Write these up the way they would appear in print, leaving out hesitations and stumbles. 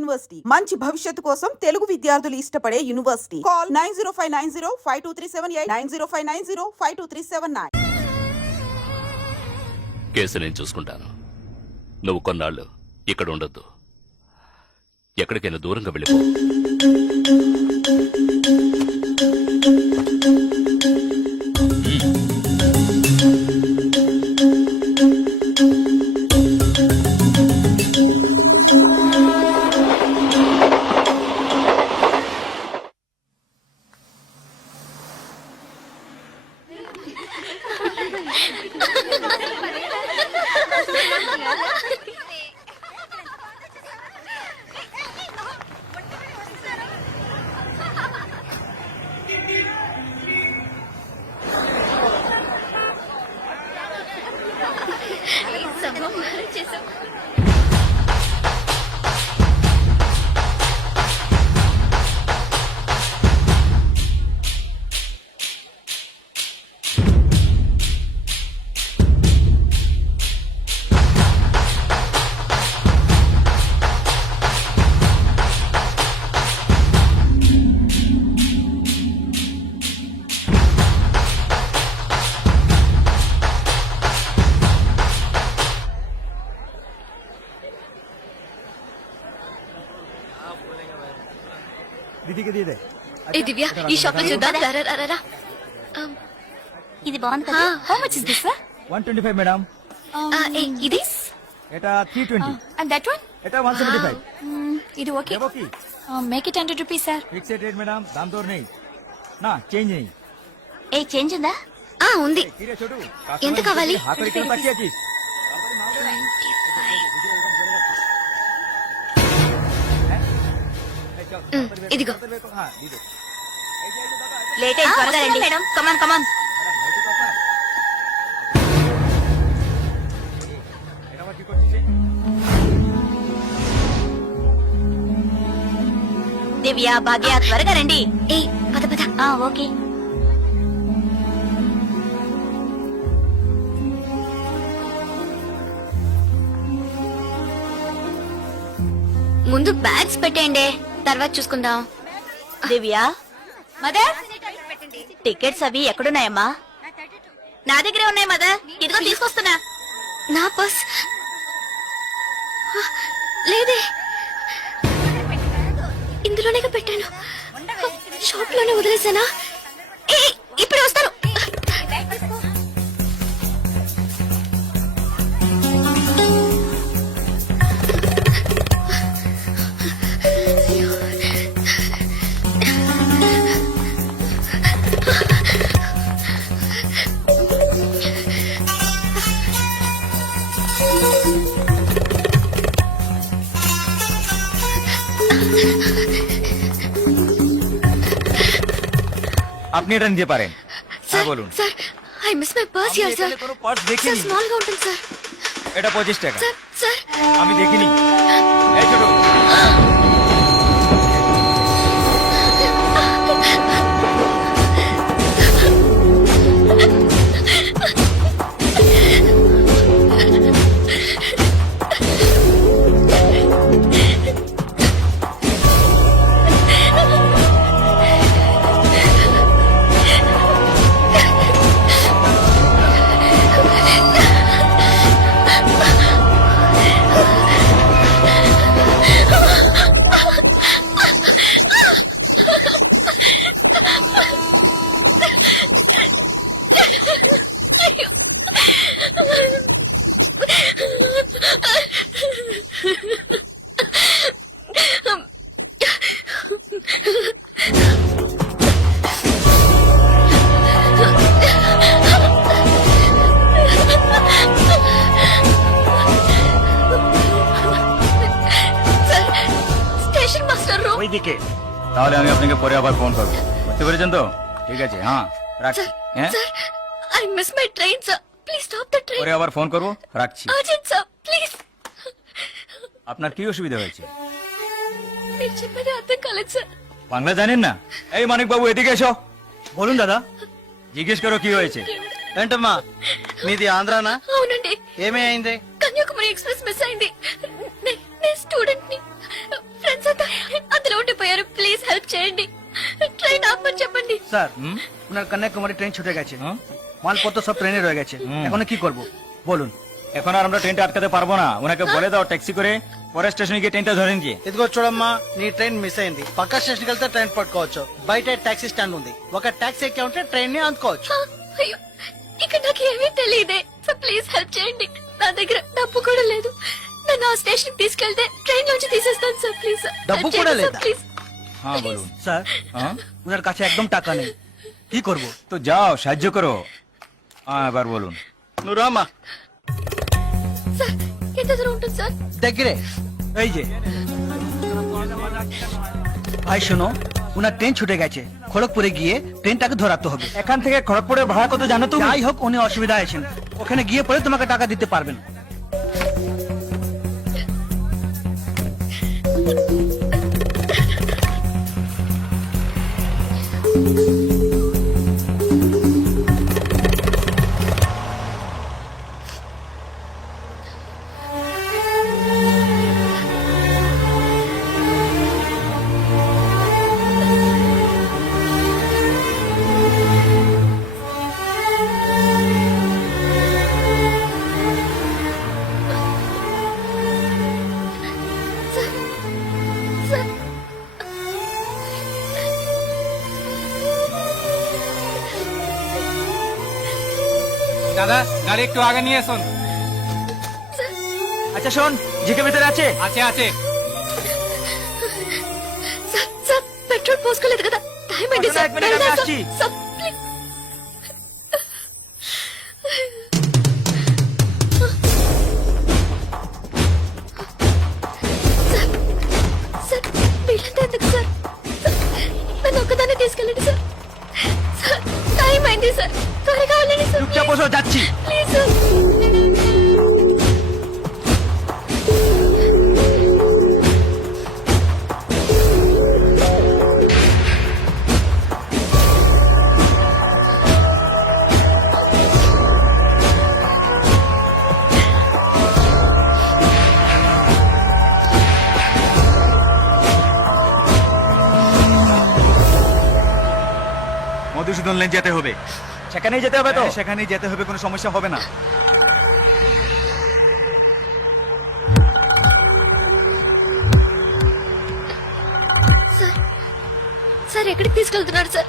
University మంచి భవిష్యత్తు కోసం తెలుగు విద్యార్థులు ఇష్టపడే యూనివర్సిటీ. కాల్ 9059052378 9059052379. కేసు నేను చూసుకుంటాను. నువ్వు కొన్నాళ్ళు ఇక్కడ ఉండొద్దు. ఎక్కడికైనా దూరంగా వెళ్ళిపో. దివ్య, ఈ షాప్ లో చూద్దాం. ఇది బాగుంది కదా. How much is this? 125 madam. ఇది ఎటా 320. And that one? ఎటా 175. ఇది okay. Okay. Make it 100 rupees sir. Fixed rate madam. దామ్ దోర్ नहीं నా చేంజ్ नहीं. ఏ చేంజ్ ఉందా? ఉంది. తీరే చూడు. ఎంత కావాలి? ఆఖరికి తక్కియాకి. ఇదిగో. లేట్ అయింది, త్వరగా రండి మేడం. కమాన్ కమాన్. దివ్య, భాగ్య, త్వరగా రండి. పద పద. ఓకే. ముందు బ్యాగ్స్ పెట్టేయండి, తర్వాత చూసుకుందాం. దివ్య, మదర్, టికెట్స్ అవి ఎక్కడున్నాయమ్మా? నా దగ్గరే ఉన్నాయి మదర్. ఇదిగో తీసుకొస్తున్నా. నా పర్స్ లేదే, ఇందులోనే పెట్టాను. షాప్ లోనే వదిలేసానా? ఇప్పుడు వస్తాను. आप नहीं रन दे पा रहे हैं. సార్, बोलूं sir, I miss my purse here sir. Purse देखी సార్, नहीं. స్మాల్ గా ఉంటుంది సార్. এটা 25 টাকা. సార్, సార్, আমি দেখিনি. এই ছোট. দিকে। তাহলে আমি আপনাকে পরে আবার ফোন করব। বুঝতে পেরেছেন তো? ঠিক আছে, হ্যাঁ রাখছি। হ্যাঁ sir, I miss my train sir, please stop the train. পরে আবার ফোন করব, রাখছি। Urgent sir, please. আপনার কি অসুবিধা হয়েছে? మీరు చెప్పేది అర్థం కాలేదు సార్। বাংলা জানেন না? এই মানিক বাবু এদিকে এসো। বলুন দাদা, জিজ্ঞেস করো কি হয়েছে। ఏంటమ్మా మీది ఆంధ్రానా? అవునండి। ఏమీ అయింది? కన్యాకుమారి ఎక్స్ప్రెస్ మిస్ అయింది। నేను స్టూడెంట్ ని, ఫ్రెండ్స్ স্যার ওনার কন্যাকুমারী ট্রেন ছুটে গেছে, মালপত্র সব ট্রেনে রয়ে গেছে, এখন কি করব বলুন? এখন আর আমরা ట్రైన్ আটকাতে পারবো না, ওনাকে বলে দাও ট্যাক্সি করে পরে స్టేషన్ గিয়ে ట్రైన్ ధరించి. ఇదిగో చూడమ్మా, నీ ట్రైన్ మిస్ అయింది. పక్క స్టేషన్కి వెళ్తే ట్రైన్ పట్టుకోవచ్చు. బయట టాక్సీ స్టాండ్ ఉంది, ఒక టాక్సీ ఎక్కి ఉంటే ట్రైన్ ని అందుకోవచ్చు. అయ్యో ఇక్కడ నాకు ఏమీ తెలియదే. సో ప్లీజ్ హెల్ప్ చేయండి. నా దగ్గర డబ్బు కూడా లేదు. నన్ను ఆ స్టేషన్ తీసుకెళ్తే ట్రైన్ నుంచి తీసేస్తాను సార్. ప్లీజ్ డబ్బు కూడా లేదా? ప్లీజ్ হ্যাঁ বলুন. স্যার ওনার কাছে একদম টাকা নেই, কি করব? তো যাও সাহায্য করো. এবার বলুন. నువ్వు రామా, సార్ ఎంత దూరం ఉంటుంది సార్? దగ్గరే. এই যে ভাই শোনো, ওনার ট্রেন ছুটে গেছে, খড়গপুরে গিয়ে ট্রেনটাকে ধরাতে হবে. এখান থেকে খড়গপুরের ভাড়া কত জানো তুমি? যাই হোক, উনি অসুবিধা আছেন, ওখানে গিয়ে পরে তোমাকে টাকা দিতে পারবেন. సార్ দাদা গাড়ি একটু আগে নিয়ে এসুন। আচ্ছা শোন, জিকে ভিতরে আছে? আছে আছে। సార్ సార్ పెట్రోల్ పోసుకోలేదు కదా, టైం అయింది ఒక సార్. మినిట్, నేను వెళ్దాం వచ్చి. సార్. ప్లీజ్ సార్ సార్ వీళ్ళంతా ఎందుకు సార్? సార్, నన్ను ఒక్కదాన్ని తీసుకెళ్ళండి సార్. సార్ టైం అయింది సార్, త్వరగా వెళ్ళండి సార్. চুপচাপ বসো, যাচ্ছি. Please sir. মধুসূদন লেন যেতে হবে। সেখানেই যেতে হবে তো? হ্যাঁ, সেখানেই যেতে হবে, কোনো সমস্যা হবে না। సార్ సార్ ఎక్కడికి తీసుకెళ్తున్నారు సార్?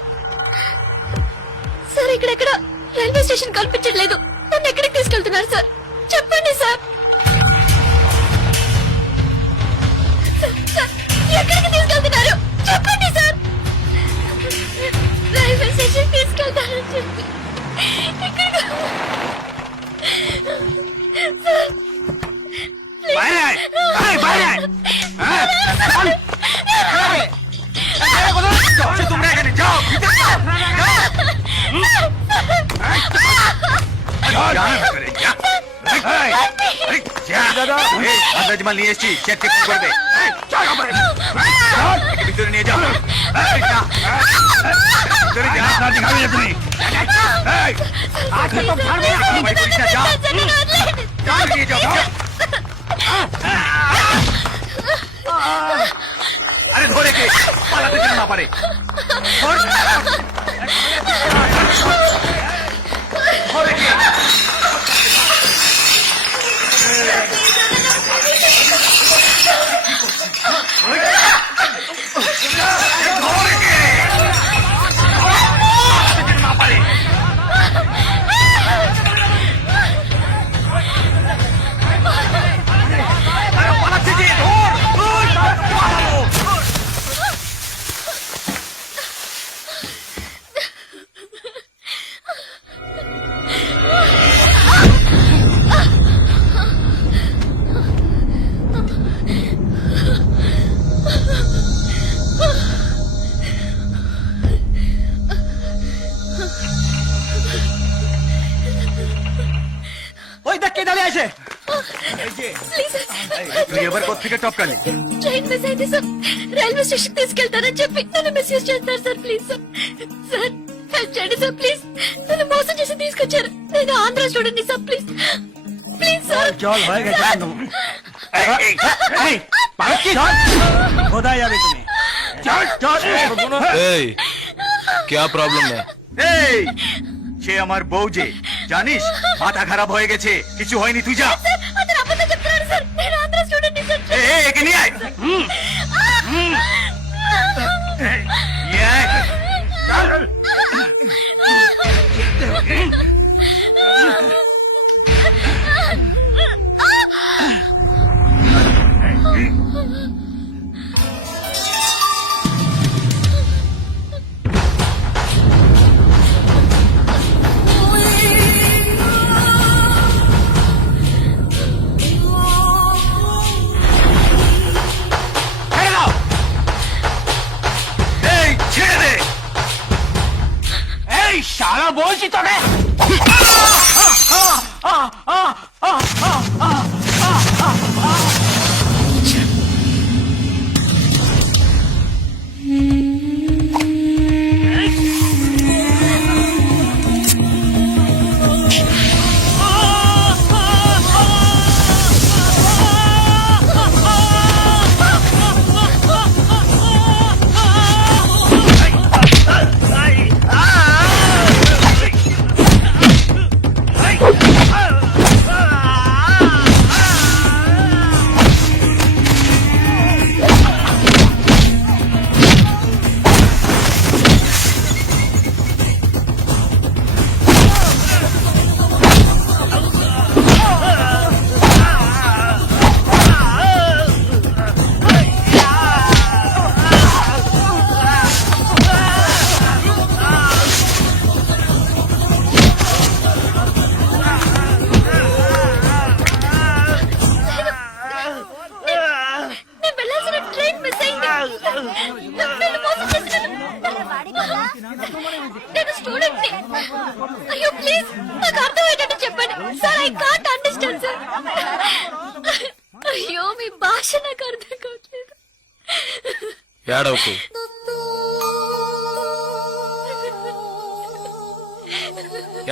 సార్ ఇక్కడెక్కడ రైల్వే స్టేషన్ కనిపించట్లేదు. నన్ను ఎక్కడికి తీసుకెళ్తున్నారు సార్? చెప్పండి సార్. సార్, ఎక్కడికి తీసుకెళ్తున్నారు? చెప్పండి సార్. రైల్వే స్టేషన్ తీసుకెళ్తారని చెప్పి ఎక్కడికి- సార్, বাইরে আয়, আয়, বাইরে আয়। হ্যাঁ, চল। যাও, তোমরা এখানে যাও, ভিতরে যাও, যাও। যা, ভিতরে যা। এই, আরে, যা। এই, আন্দাজমাল নিয়ে এসেছি, চেক করবে। এই, চল, আমারে। চল, একে ভিতরে নিয়ে যাও। এই, যা। ভিতরে যা। তুমি। এই, আজকে তো ছাড়বো না, তোমায় করিস না, যাও। চল, নিয়ে যাও, যাও। আরে ধরে কে পালাতে যেন না পারে। ধর। ধরে কে? ধরে কে? পালাতে যেন না পারে। আরে পালাচ্ছে যে, ধর, ধর, পালাবো। ওই দেখ কে দাঁড়িয়ে আছে। Please sir. তুই এবার কোত্থেকে টপকালি? ట్రైన్ మిస్ అయింది సార్. రైల్వే స్టేషన్ తీసుకెళ్తానని చెప్పి నన్ను మిస్యూజ్ చేస్తారు sir. Please sir. Sir help చేయండి సార్. ప్లీజ్ నన్ను మోసం చేసి తీసుకొచ్చారు. నేను ఆంధ్ర స్టూడెంట్ ని సార్. Please please sir. চল, হয়ে গেছে। এই, এই, এই, কোথায় যাবে তুমি? চল, চল। এই क्या प्रॉब्लम है? এই সে আমার বউ যে জানিস মাথা খারাপ হয়ে গেছে কিছু হয়নি তুই যা సార్ అతను అబద్ధం చెప్తున్నాడు సార్ నేను ఆంధ్ర స్టూడెంట్ ని సార్ এই, এই, একে নিয়ে আয় এই, নিয়ে আয়। চল। ছেড়ে দাও। এই, ছেড়ে দে। এই, শালা বলছি তোকে। నేను వెళ్ళాల్సిన ట్రైన్ మిస్ అయింది నన్ను మోసం చేసినాను నేను స్టూడెంట్ ని అయ్యో ప్లీజ్ నాకు అర్థమయ్యేటట్టు చెప్పండి sir I can't understand sir అయ్యో మీ భాష నాకు అర్థం కావట్లేదు ఏడవకు.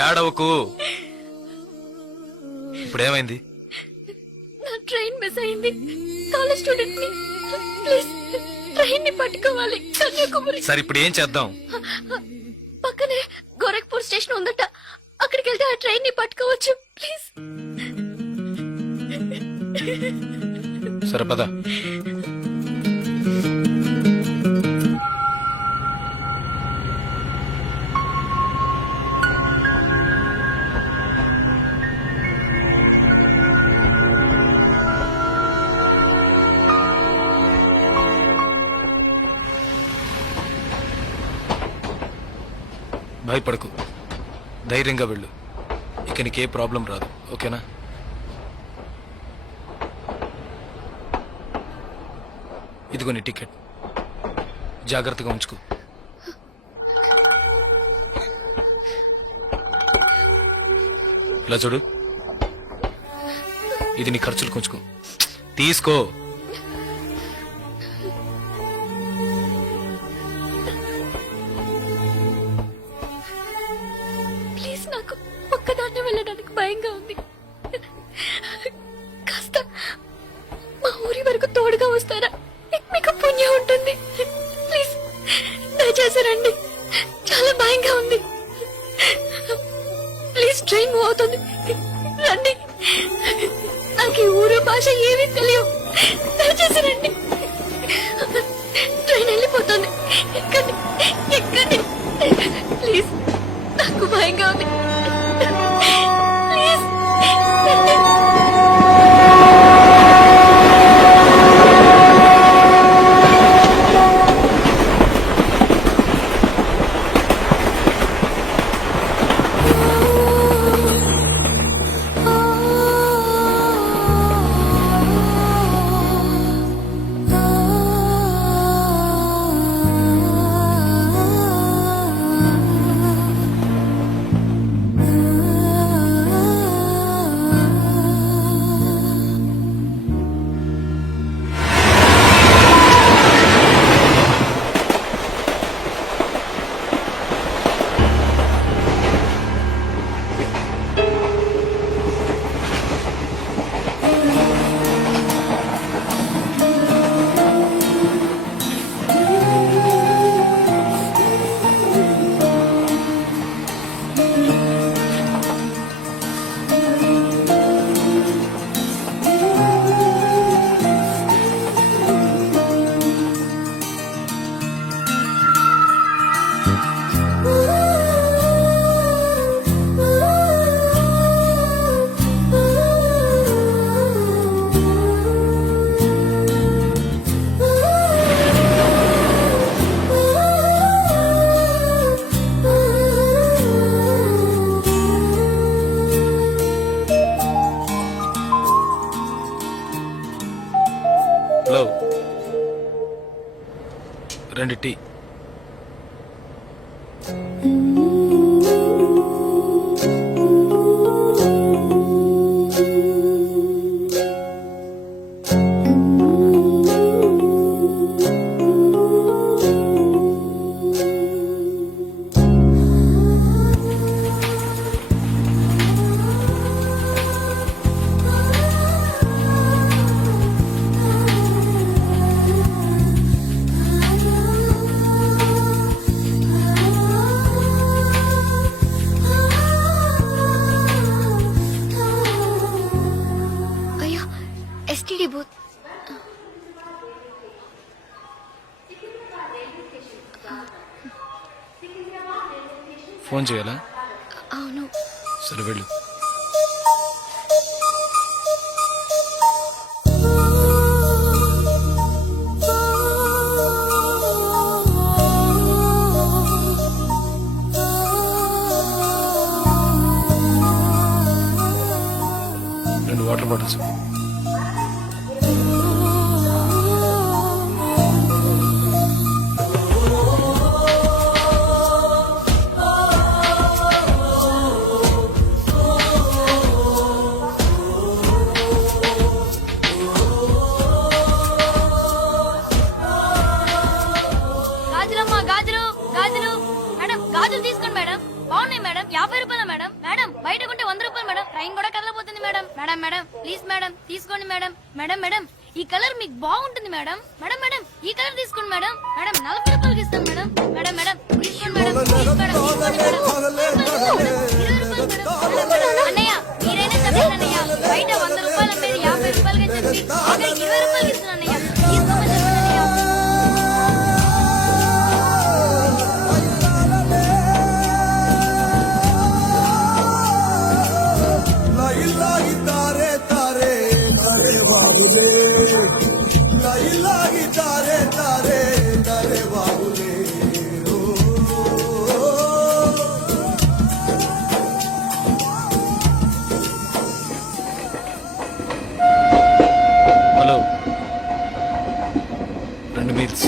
ఏడవకు. ఇప్పుడేమైంది? నా ట్రైన్ మిస్ అయింది కాలేజ్ స్టూడెంట్ ని ప్లీజ్ ట్రైన్ ని పట్టుకోవాలి కన్యాకుమారి సరే ఇప్పుడు ఏం చేద్దాం? పక్కనే గోరఖ్పూర్ స్టేషన్ ఉందట అక్కడికి వెళ్తే ఆ ట్రైన్ ని పట్టుకోవచ్చు ప్లీజ్ సరే పద. భయపడకు, ధైర్యంగా వెళ్ళు. ఇక నీకే ప్రాబ్లం రాదు, ఓకేనా? ఇదిగో నీ టికెట్, జాగ్రత్తగా ఉంచుకో. ఇలా చూడు, ఇది నీ ఖర్చులు కొంచుకో. తీసుకో. ప్లీజ్ నాకు ఒక్కదాన్నే వెళ్ళడానికి భయంగా ఉంది కాస్త మా ఊరి వరకు తోడుగా వస్తారా మీకు పుణ్యం ఉంటుంది ప్లీజ్ దయచేసి రండి చాలా భయంగా ఉంది ప్లీజ్ ట్రైన్ మూవ్ అవుతుంది రండి నాకు ఈ ఊరు భాష ఏమీ తెలియవు దయచేసి రండి ట్రైన్ వెళ్ళిపోతుంది ఎక్కండి ఎక్కండి ప్లీజ్ నాకు భయంగా ఉంది ప్లీజ్ రండి. 2 టీ. అయ్యో ఎస్టీడీ బూత్. ఫోన్ చేయాలా? అవును. సరే వెళ్ళు. రెండు వాటర్ బాటిల్స్. గాజులమ్మా గాజులు గాజులు. మేడం గాజులు తీసుకోండి మేడం. బాగున్నాయి మేడం. 50 రూపాయలు మేడం. మేడం బయట కొంటే 100 రూపాయలు మేడం. ట్రైన్ కూడా కదలపోతుంది madam. Madam madam please madam తీసుకోండి మేడం. మేడం మేడం ఈ కలర్ మీకు బాగుంటుంది మేడం. మేడం మేడం ఈ కలర్ తీసుకోండి మేడం. మేడం 40 రూపాయలకి ఇస్తాం మేడం. మేడం మేడం తీసుకోండి మేడం. ప్లీజ్ మేడం తీసుకోండి మేడం. 20 రూపాయలు మేడం. అన్నయ్య మీరైనా చదివండి అన్నయ్య. బయట 100 రూపాయలు అమ్మేది 50 రూపాయలకి చెప్పి ఆఖరికి 20 రూపాయలకి ఇస్తున్నాను అన్నయ్య. తీసుకోమని చెప్పండి అన్నయ్య. Hello, 2 meals.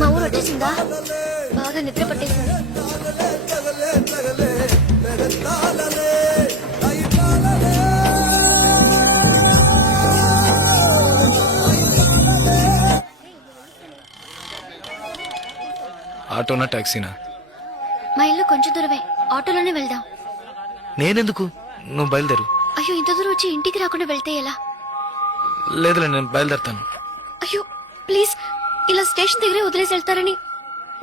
మా ఊరు వచ్చేసిందా? బాగా నిద్ర పట్టేసింది. ఆటోనా టాక్సీనా? మా ఇల్లు కొంచెం దూరమే. ఆటోలోనే వెళ్దాం. నేనెందుకు? నువ్వు బయలుదేరు. అయ్యో ఇంత దూరం వచ్చి ఇంటికి రాకుండా వెళ్తే ఎలా? లేదులే, నేను బయలుదేరుతాను. అయ్యో ప్లీజ్, ఇలా స్టేషన్ దగ్గరే వదిలేసి వెళ్తారని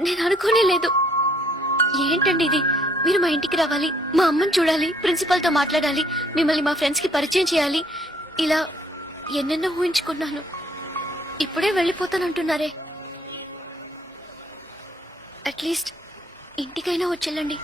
నేను అనుకోనే లేదు. ఏంటండి ఇది? మీరు మా ఇంటికి రావాలి, మా అమ్మని చూడాలి, ప్రిన్సిపల్ తో మాట్లాడాలి, మిమ్మల్ని మా ఫ్రెండ్స్ కి పరిచయం చేయాలి, ఇలా ఎన్నెన్నో ఊహించుకున్నాను. ఇప్పుడే వెళ్ళిపోతానంటున్నారే. అట్లీస్ట్ ఇంటికైనా వచ్చేళ్ళండి.